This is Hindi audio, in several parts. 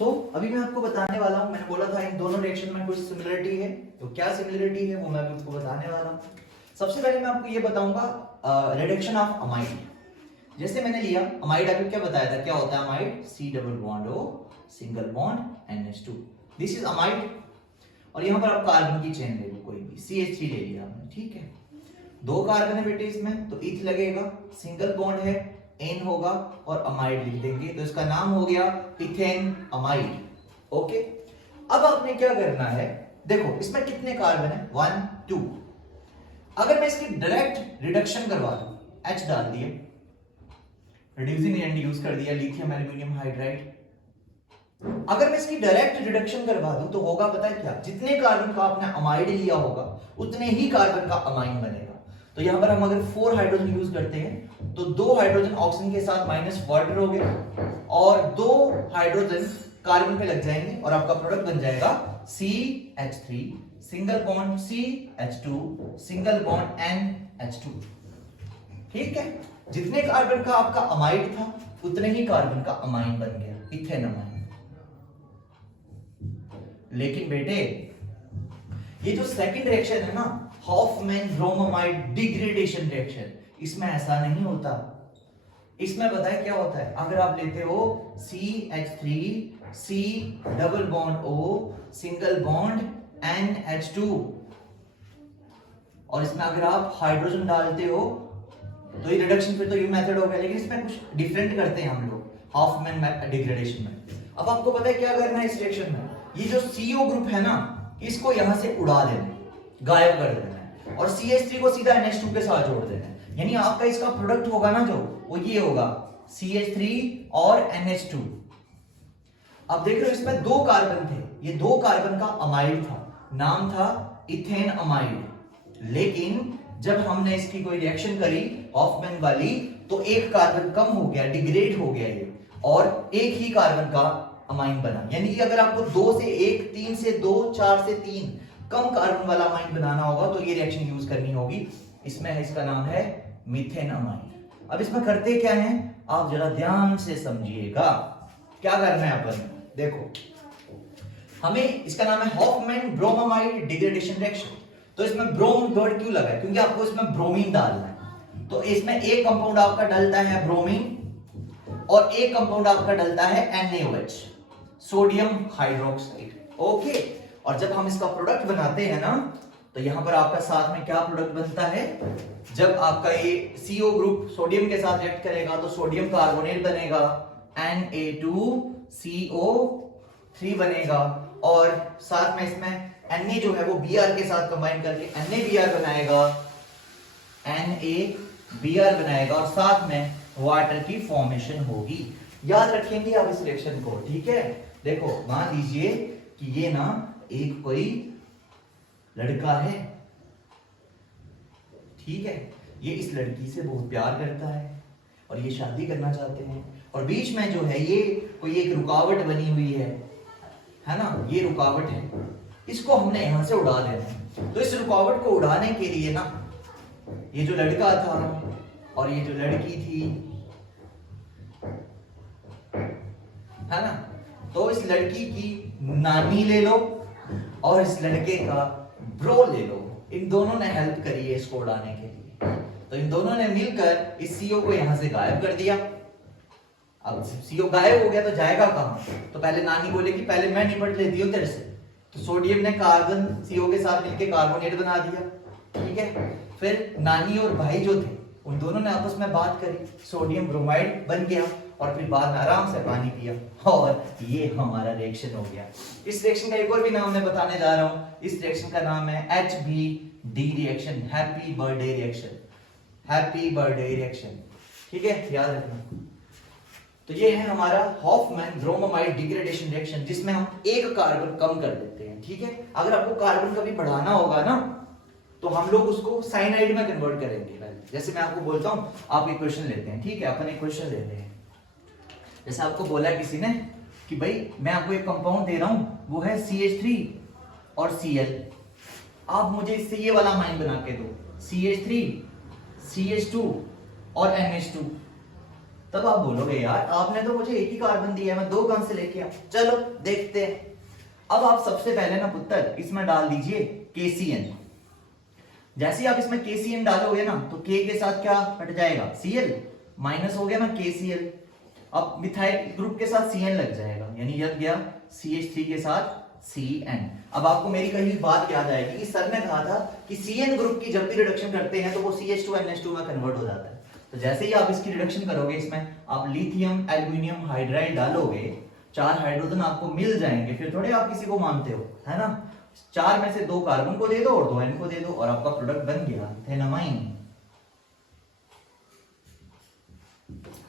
अभी मैं आपको बताने वाला हूं, मैंने बोला था इन दोनों रिएक्शन में कुछ सिमिलरिटी है, तो क्या सिमिलरिटी है वो मैं अभी आपको बताने वाला हूं। सबसे पहले मैं आपको ये बताऊंगा रिडक्शन ऑफ अमाइड। जैसे मैंने लिया अमाइड, अभी क्या बताया था, क्या होता है amide, C double bond O single bond NH2, this is amide. और यहां पर आप कार्बन की चेन ले लो, कोई भी CH3 ले लिया आपने, ठीक है। दो कार्बन है बेटे इसमें, तो इथ लगेगा, सिंगल बॉन्ड है, N होगा और अमाइड लिख देंगे, तो इसका नाम हो गया इथेन अमाइड। ओके, अब आपने क्या करना है, देखो इसमें कितने कार्बन है, 1 2। अगर मैं इसकी डायरेक्ट रिडक्शन करवा दूं, H डाल दिए, रिड्यूसिंग एजेंट यूज कर दिया, लिथियम एल्यूमिनियम हाइड्राइड। अगर मैं इसकी डायरेक्ट रिडक्शन करवा दूं तो होगा पता है क्या, जितने कार्बन का आपने अमाइड लिया होगा उतने ही कार्बन का अमाइन बनेगा। तो यहां पर हम अगर 4 हाइड्रोजन यूज करते हैं तो 2 हाइड्रोजन ऑक्सीजन के साथ माइनस वाटर हो गए और 2 हाइड्रोजन कार्बन पे लग जाएंगे और आपका प्रोडक्ट बन जाएगा CH3 single bond CH2 single bond NH2। ठीक है, जितने कार्बन का आपका अमाइड था उतने ही कार्बन का अमाइन बन गया, इथेन अमाइन। लेकिन बेटे ये जो सेकंड रिएक्शन है ना, हॉफमैन ब्रोमाइड डिग्रेडेशन रिएक्शन, इसमें ऐसा नहीं होता। इसमें पता है क्या होता है, अगर आप लेते हो CH3 C double bond O single bond NH2 और इसमें अगर आप हाइड्रोजन डालते हो तो ये रिडक्शन फिर तो ये मेथड हो गया, लेकिन इसमें कुछ डिफरेंट करते हैं हम लोग हॉफमैन डिग्रेडेशन में। अब आपको पता है क्या करना है इस रिएक्शन में, ये जो CO ग्रुप है ना, इसको यहां से उड़ा देना है, गायब कर देना है और CH3 को सीधा NH2 के साथ जोड़ देना है। यानी आपका इसका प्रोडक्ट होगा ना जो, वो ये होगा CH3 और NH2। अब देख रहे हो इसमें 2 कार्बन थे, ये 2 कार्बन का अमाइड था, नाम था इथेन अमाइड। लेकिन जब हमने इसकी कोई रिएक्शन करी हॉफमैन वाली तो एक कार्बन कम हो गया, डिग्रेड हो गया ये, और एक ही कार्बन का अमाइन बना। यानी कि अगर आपको 2 से 1, 3 से 2, 4 से 3 कम कार्बन वाला अमाइन बनाना होगा तो ये रिएक्शन यूज करनी होगी। इसमें है, इसका नाम है मीथेन अमाइन। अब इसमें करते क्या है, आप जरा ध्यान से समझिएगा क्या करना है अपन। देखो हमें, इसका नाम है हॉफमैन ब्रोमाइड डिग्रेडेशन रिएक्शन। तो इसमें ब्रोम वर्ड क्यों लगा है, क्योंकि आपको इसमें ब्रोमीन डालना है। तो इसमें एक कंपाउंड आपका डलता है ब्रोमीन और एक कंपाउंड आपका डलता है NaOH सोडियम हाइड्रोक्साइड। ओके, और जब हम इसका प्रोडक्ट बनाते हैं ना, तो यहां पर आपका साथ में क्या प्रोडक्ट बनता है, जब आपका ये CO ग्रुप सोडियम के साथ रिएक्ट करेगा तो सोडियम कार्बोनेट बनेगा, Na2CO3 बनेगा और साथ में इसमें Na जो है वो Br के साथ कंबाइन करके NaBr बनाएगा, NaBr बनाएगा और साथ में वाटर की फॉर्मेशन होगी। याद रखेंगे आप इस रिएक्शन को, ठीक है। देखो मान लीजिए कि ये ना एक कोई लड़का है, ठीक है, ये इस लड़की से बहुत प्यार करता है और ये शादी करना चाहते हैं, और बीच में जो है ये कोई एक रुकावट बनी हुई है ना, ये रुकावट है, इसको हमने यहां से उड़ा देना है। तो इस रुकावट को उड़ाने के लिए ना, ये जो लड़का था और ये जो लड़की थी, है ना, तो इस लड़की की नानी ले लो और इस लड़के का ब्रो ले लो, इन दोनों ने हेल्प करी है इसको उड़ाने के लिए। तो इन दोनों ने मिलकर इस CO को यहां से गायब कर दिया। अब CO गायब हो गया तो जाएगा कहां, तो पहले नानी बोले कि पहले मैं निपट लेती हूँ तेरे से, तो सोडियम ने कार्बन CO के साथ मिलकर कार्बोनेट बना दिया, ठीक है। फिर नानी और भाई जो थे उन दोनों ने आपस में बात करी, सोडियम ब्रोमाइड बन गया और फिर बाद में आराम से पानी पिया और ये हमारा रिएक्शन हो गया। इस रिएक्शन का एक और भी नाम मैं बताने जा रहा हूं, इस रिएक्शन का नाम है HBD reaction, happy birthday reaction, happy birthday reaction, ठीक है, याद रखना। तो ये है हमारा हॉफमैन ब्रोमाइड डिग्रेडेशन रिएक्शन, जिसमें हम एक कार्बन कम कर देते हैं, ठीक है। अगर आपको कार्बन कभी बढ़ाना होगा ना, तो हम लोग उसको साइनाइड में कन्वर्ट करेंगे। जैसे मैं आपको बोलता हूं, आप इक्वेशन लेते हैं, ठीक है, अपन इक्वेशन लेते हैं। जैसे आपको बोला किसी ने कि भाई मैं आपको एक कंपाउंड दे रहा हूं, वो है CH3 और Cl, आप मुझे इससे ये वाला अमाइन बना के दो, CH3 CH2 और NH2। तब आप बोलोगे यार आपने तो मुझे एक ही कार्बन दिया है, मैं 2 कहां से लेके आऊं। चलो देखते हैं। अब आप सबसे पहले ना पुत्र इसमें डाल दीजिए KCN। जैसे ही आप इसमें KCN डालोगे ना तो K के साथ क्या हट जाएगा, Cl, माइनस हो गया ना KCl। अब मिथाइल ग्रुप के साथ CN लग जाएगा, यानी लग गया CH3 के साथ CN। अब आपको मेरी कही बात याद आएगी कि सर ने कहा था कि CN ग्रुप की जब भी रिडक्शन करते हैं तो वो CH2NH2 में कन्वर्ट हो जाता है। तो जैसे ही आप इसकी रिडक्शन करोगे, इसमें आप लिथियम एल्यूमिनियम हाइड्राइड डालोगे, 4 हाइड्रोजन आपको मिल जाएंगे। फिर थोड़े आप किसी को मानते हो, है ना। 4 में से 2 कार्बन को दे दो और 2 N को दे दो और आपका प्रोडक्ट बन गया इथेनामाइन।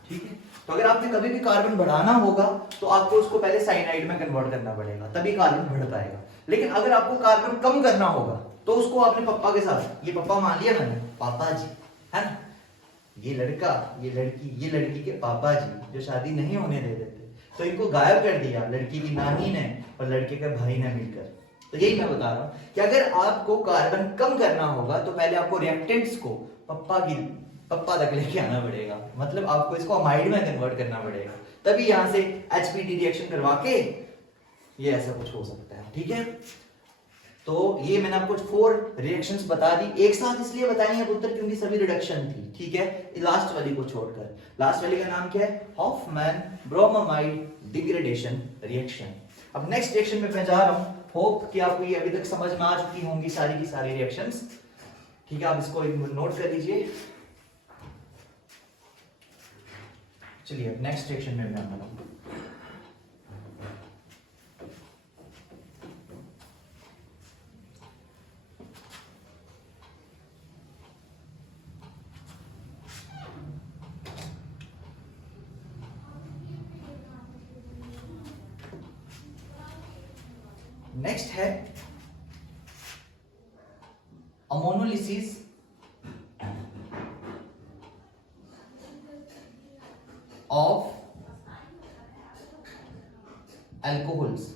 ठीक है। तो अगर आपने कभी भी कार्बन बढ़ाना होगा तो आपको उसको पहले साइनाइड में कन्वर्ट करना पड़ेगा, तभी कार्बन बढ़ पाएगा। लेकिन अगर आपको कार्बन कम करना होगा तो उसको आपने पप्पा के साथ, ये पप्पा मान लिया मैंने, पापा जी, है ना, ये लड़का, ये लड़की, ये लड़की के पापा जी जो शादी नहीं होने दे देते, तो इनको गायब कर दिया लड़की की नानी ने और लड़के के भाई ने मिलकर। तो यही मैं बता रहा हूं कि अगर आपको कार्बन कम करना होगा तो पहले आपको रिएक्टेंट्स को पप्पा तक लेके आना पड़ेगा, मतलब आपको इसको अमाइड में कन्वर्ट करना पड़ेगा, तभी यहां से HPD रिएक्शन करवा के ये ऐसा कुछ हो सकता है। ठीक है। तो ये मैंने आपको 4 रिएक्शंस बता दी, एक साथ इसलिए बताई हैं पुत्र क्योंकि सभी रिडक्शन थी। ठीक है। लास्ट वाली को छोड़कर, लास्ट वाली का नाम क्या है, हॉफमैन ब्रोमामाइड डिग्रेडेशन रिएक्शन। अब नेक्स्ट रिएक्शन में मैं जा रहा हूं। होप कि आपको ये अभी तक समझ में आ चुकी होंगी सारी की सारी रिएक्शंस। ठीक है, आप इसको नोट कर लीजिए। चलिए नेक्स्ट रिएक्शन में मैं आता हूं। नेक्स्ट है ammonolysis of alcohols.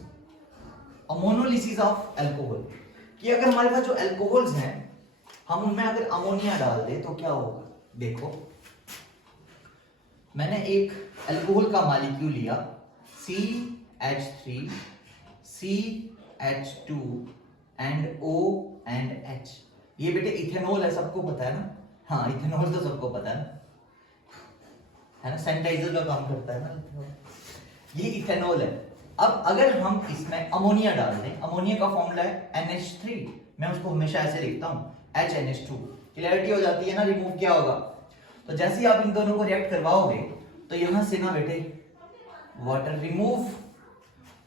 Ammonolysis of alcohol कि अगर हमारे पास जो एल्कोहल्स हैं हम उनमें अगर अमोनिया डाल दें तो क्या होगा। देखो मैंने एक एल्कोहल का मॉलिक्यूल लिया CH3 CH2 and O and H। ये बेटे इथेनॉल है, सबको पता है ना। हाँ इथेनॉल तो सबको पता है ना, सैनिटाइजर का काम करता है ना, ये इथेनॉल है। अब अगर हम इसमें अमोनिया डाल दें, अमोनिया का फॉर्मूला है NH3, मैं उसको हमेशा ऐसे लिखता हूं HNH2, क्लैरिटी हो जाती है ना, रिमूव क्या होगा। तो जैसे ही आप इन दोनों को रिएक्ट करवाओगे तो यहां से ना बेटे वाटर रिमूव,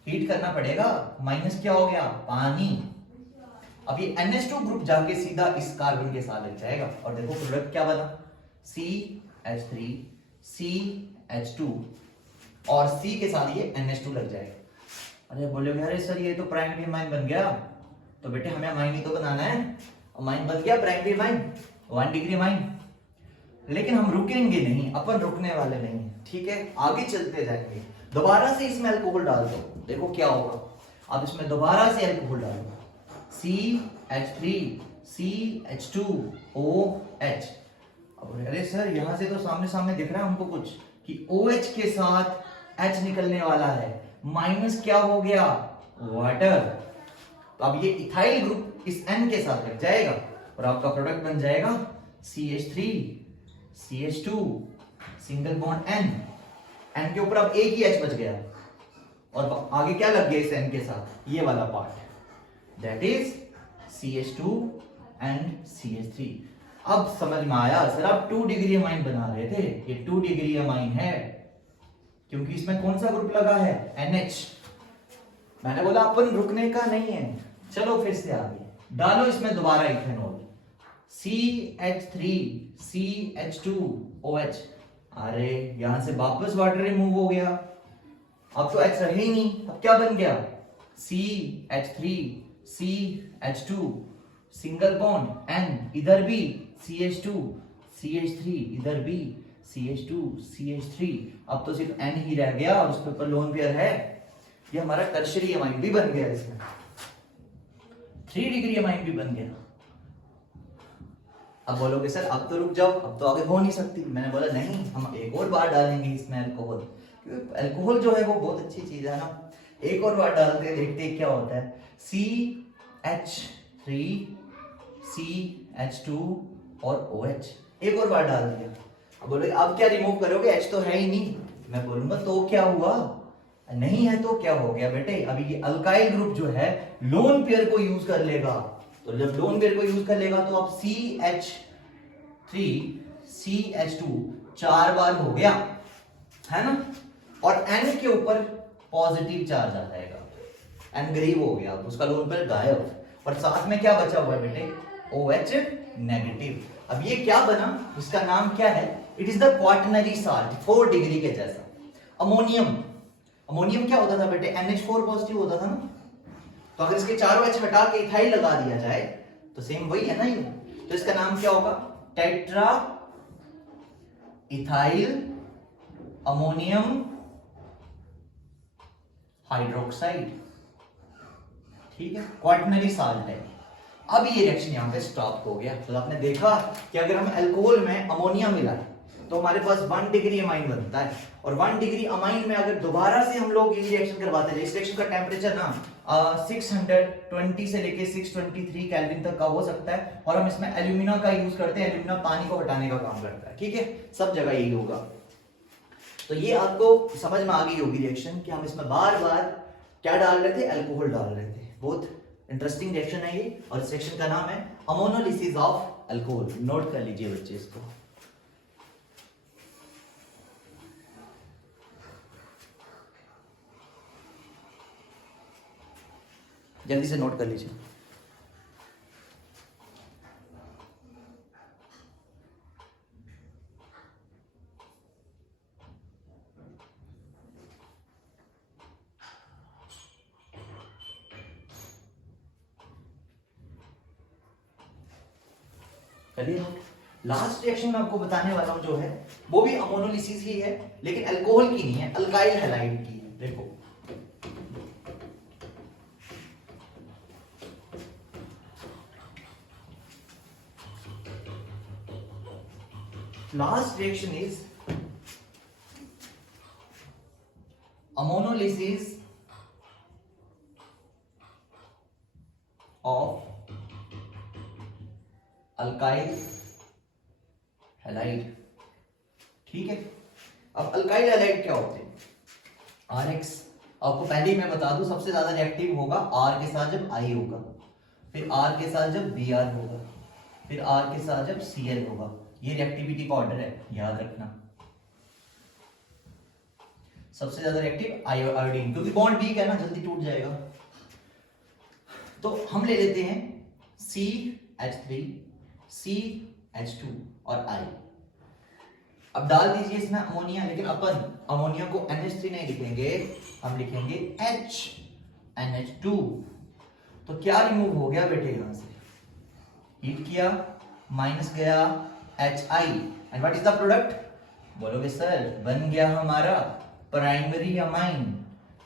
हीट करना पड़ेगा, माइनस क्या हो गया पानी। अब ये NH2 ग्रुप जाके सीधा इस कार्बन के साथ लग जाएगा और देखो प्रोडक्ट क्या बना, CH3 CH2 और C के साथ ये NH2 लग जाएगा। अरे बोलोगे अरे सर ये तो प्राइमरी अमाइन बन गया। तो बेटे हमें अमाइन ही तो बनाना है, अमाइन बन गया प्राइमरी अमाइन 1 डिग्री अमाइन। लेकिन हम रुकेंगे नहीं, अपन रुकने वाले नहीं है। ठीक है, आगे चलते जाएंगे। दोबारा से इसमें अल्कोहल डाल दो, देखो क्या होगा। अब इसमें दोबारा से अल्कोहल डालो CH3 CH2OH। अब अरे सर यहां से तो सामने सामने दिख रहा है हमको कुछ कि OH के साथ H निकलने वाला है, माइनस क्या हो गया वाटर। तो अब ये इथाइल ग्रुप इस N के साथ लग जाएगा और आपका प्रोडक्ट बन जाएगा CH3 CH2 single bond N। N के ऊपर अब एक ही H बच गया और आगे क्या लग गया इस N के साथ, ये वाला part, that is CH2 and CH3। अब समझ में आया सर, आप 2 डिग्री अमाइन बना रहे थे, ये 2 डिग्री अमाइन है क्योंकि इसमें कौन सा ग्रुप लगा है NH। मैंने बोला अपन रुकने का नहीं है। चलो फिर से आगे डालो इसमें दोबारा इथेनॉल CH3 CH2OH। अरे यहां से वापस वाटर रिमूव हो गया, अब तो H रहे ही नहीं। अब क्या बन गया CH3 CH2 single bond N, इधर भी CH2 CH3, इधर भी CH2 CH3। अब तो सिर्फ N ही रह गया और उसके ऊपर लोन पेयर है। ये हमारा टर्शियरी अमाइन भी बन गया, इसमें 3 डिग्री अमाइन भी बन गया। अब बोलोगे सर अब तो रुक जाओ, अब तो आगे हो नहीं सकती। मैंने बोला नहीं, हम एक और बार डालेंगे इसमें अल्कोहल, क्योंकि अल्कोहल जो है वो बहुत अच्छी चीज है ना। एक और बार डालते हैं, देखते हैं क्या होता है। CH3 CH2 और OH, एक और बार डाल दिया। अब बोलोगे अब क्या रिमूव करोगे, H तो है ही नहीं। मैं बोलूंगा तो क्या हुआ, नहीं है तो क्या हो गया बेटे, अभी ये अल्काइल ग्रुप जो है लोन पेयर को यूज कर लेगा। तो जब लोन पेयर को यूज कर लेगा तो अब CH3 CH2 4 बार हो गया है ना, और N के ऊपर पॉजिटिव चार्ज आ जाएगा, N गरीब हो गया, उसका लोन पेयर गायब, और साथ में क्या बचा हुआ है बेटे, OH नेगेटिव। अब ये क्या बना, इसका नाम क्या है, it is the quaternary salt, 4 degree के जैसा। अमोनियम, अमोनियम क्या होता था बेटे, NH4 पॉजिटिव होता था ना। तो अगर इसके चारों H हटा के इथाइल लगा दिया जाए तो सेम वही है ना ये, तो इसका नाम क्या होगा, टेट्रा इथाइल अमोनियम हाइड्रोक्साइड। ठीक है, क्वाटरनरी साल्ट है। अब ये रिएक्शन यहां पे स्टॉप हो गया। तो आपने देखा कि अगर हम अल्कोहल में अमोनिया मिलाएं तो हमारे पास 1 डिग्री अमाइन बनता है, और 1 डिग्री अमाइन में अगर दोबारा से हम लोग ये रिएक्शन करवाते हैं, इस रिएक्शन का टेम्परेचर ना 620 से लेके 623 केल्विन तक का हो सकता है, और हम इसमें एल्यूमिना का यूज करते हैं, एल्यूमिना पानी को हटाने का काम करता है। ठीक है, सब जगह यही होगा। तो ये आपको समझ में आ गई होगी रिएक्शन कि हम इसमें बार बार क्या डाल रहे थे, अल्कोहल डाल रहे थे। बहुत इंटरेस्टिंग रिएक्शन है ये, और इस रिएक्शन का नाम है अमोनोलिसिस ऑफ अल्कोहल। नोट कर लीजिए बच्चे इसको। जल्दी से नोट कर लीजिए। चलिए लास्ट रिएक्शन मैं आपको बताने वाला हूं जो है वो भी अमोनोलिसिस ही है, लेकिन अल्कोहल की नहीं है, अल्काइल हैलाइड की है। देखो last reaction is ammonolysis of alkyl halide. ठीक है, अब अल्काइल हैलाइड क्या होते हैं, RX। आपको पहले ही मैं बता दूं सबसे ज्यादा रिएक्टिव होगा R के साथ जब I होगा, फिर R के साथ जब Br होगा, फिर R के साथ जब Cl होगा। ये रिएक्टिविटी का ऑर्डर है, याद रखना। सबसे ज्यादा रिएक्टिव आयोडीन, क्योंकि बॉन्ड वीक है ना, जल्दी टूट जाएगा। तो हम ले लेते हैं CH3 CH2 और I। अब डाल दीजिए इसमें अमोनिया, लेकिन अपन अमोनिया को NH3 नहीं लिखेंगे, हम लिखेंगे NH2। तो क्या रिमूव हो गया बेटे, यहां से हीट किया, माइनस गया HI, and what is the product, बोलोगे सर बन गया हमारा प्राइमरी अमाइन,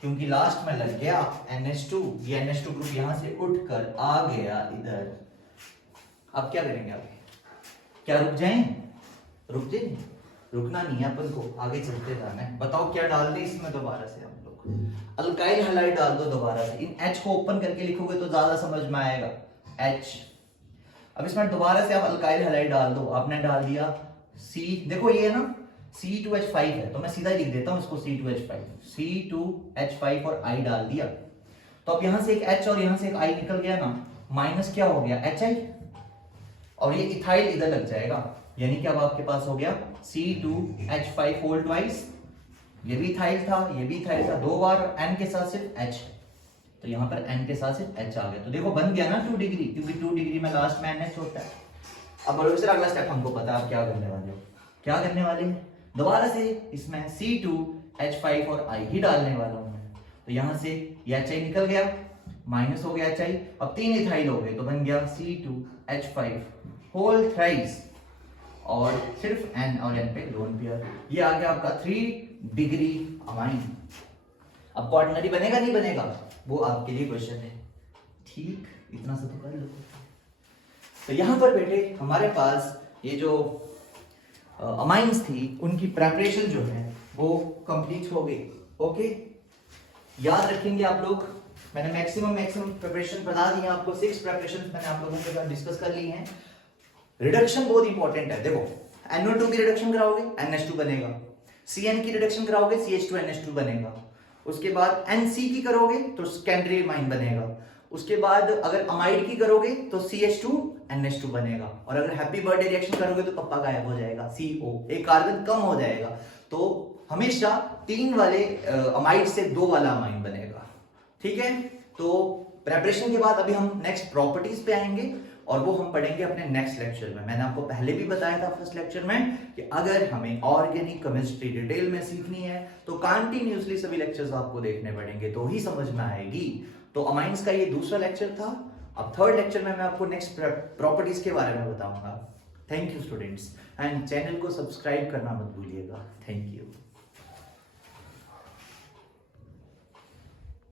क्योंकि लास्ट में लग गया NH2। ये NH2 ग्रुप यहां से उठकर आ गया इधर। अब क्या करेंगे, आप क्या रुक जाएं, रुक जाएं, रुकना नहीं है, अपन को आगे चलते जाना है। बताओ क्या डाल दें इसमें दोबारा से, हम लोग अल्काइल हैलाइड डाल दो दोबारा से। इन H को ओपन करके लिखोगे तो ज्यादा समझ में आएगा, H। अब इसमें दोबारा से आप अल्काइल हैलाइड डाल दो। आपने डाल दिया C, देखो ये ना C2H5 है, तो मैं सीधा लिख देता हूं इसको C2H5, C2H5 और I डाल दिया। तो अब यहां से एक H और यहां से एक I निकल गया ना, माइनस क्या हो गया HI, और ये इथाइल इधर लग जाएगा, यानी कि अब आपके पास हो गया C2H5 होल ट्वाइस। ये भी इथाइल था, ये भी इथाइल था, 2 बार N के साथ सिर्फ H, तो यहाँ पर N के साथ सिर्फ H आ गया। तो देखो बन गया ना 2 डिग्री, क्योंकि 2 डिग्री में लास्ट में NH होता है। अब बोलो सर अगला स्टेप हमको पता है आप क्या करने वाले हो, क्या करने वाले हैं, दोबारा से इसमें C2H5 और I ही डालने वाला हूं मैं। तो यहां से ये HI निकल गया, माइनस हो गया HI, अब 3 इथाइल हो गए, तो बन गया C2H5 होल थ्राइस, और सिर्फ N और N पे लोन पेयर। ये आ गया आपका 3 डिग्री अमाइन। अब क्वाटरनरी बनेगा नहीं बनेगा वो आपके लिए क्वेश्चन है, ठीक, इतना सा तो कर लो। तो यहाँ पर बेटे हमारे पास ये जो अमाइंस थी उनकी प्रेपरेशन जो है वो कंप्लीट हो गई। ओके, याद रखेंगे आप लोग, मैंने मैक्सिमम प्रिपरेशन बता दी है आपको। 6 प्रिपरेशन मैंने आप लोगों के साथ डिस्कस कर ली हैं। रिडक्शन बहुत इंपॉर्टेंट है। देखो, NO2 की रिडक्शन कराओगे NH2 बनेगा, CN की रिडक्शन कराओगे CH2NH2 बनेगा, उसके बाद NC की करोगे तो सेकेंडरी अमाइन बनेगा, उसके बाद अगर अमाइड की करोगे तो CH2NH2 बनेगा, और अगर हैप्पी बर्थडे रिएक्शन करोगे तो पप्पा गायब हो जाएगा, CO, एक कार्बन कम हो जाएगा। तो हमेशा 3 वाले अमाइड से 2 वाला अमाइन बनेगा। ठीक है, तो प्रेपरेशन के बाद अभी हम नेक्स्ट प्रॉपर्टीज पे आएंगे और वो हम पढ़ेंगे अपने नेक्स्ट लेक्चर में। मैंने आपको पहले भी बताया था फर्स्ट लेक्चर में कि अगर हमें ऑर्गेनिक केमिस्ट्री डिटेल में सीखनी है तो कंटिन्यूअसली सभी लेक्चर्स आपको देखने पड़ेंगे तो ही समझ में आएगी। तो अमाइंस का ये दूसरा लेक्चर था। अब थर्ड लेक्चर में मैं आपको नेक्स्ट प्रॉपर्टीज के बारे में बताऊंगा। Thank you students, and channel को सब्सक्राइब करना मत भूलिएगा। Thank you.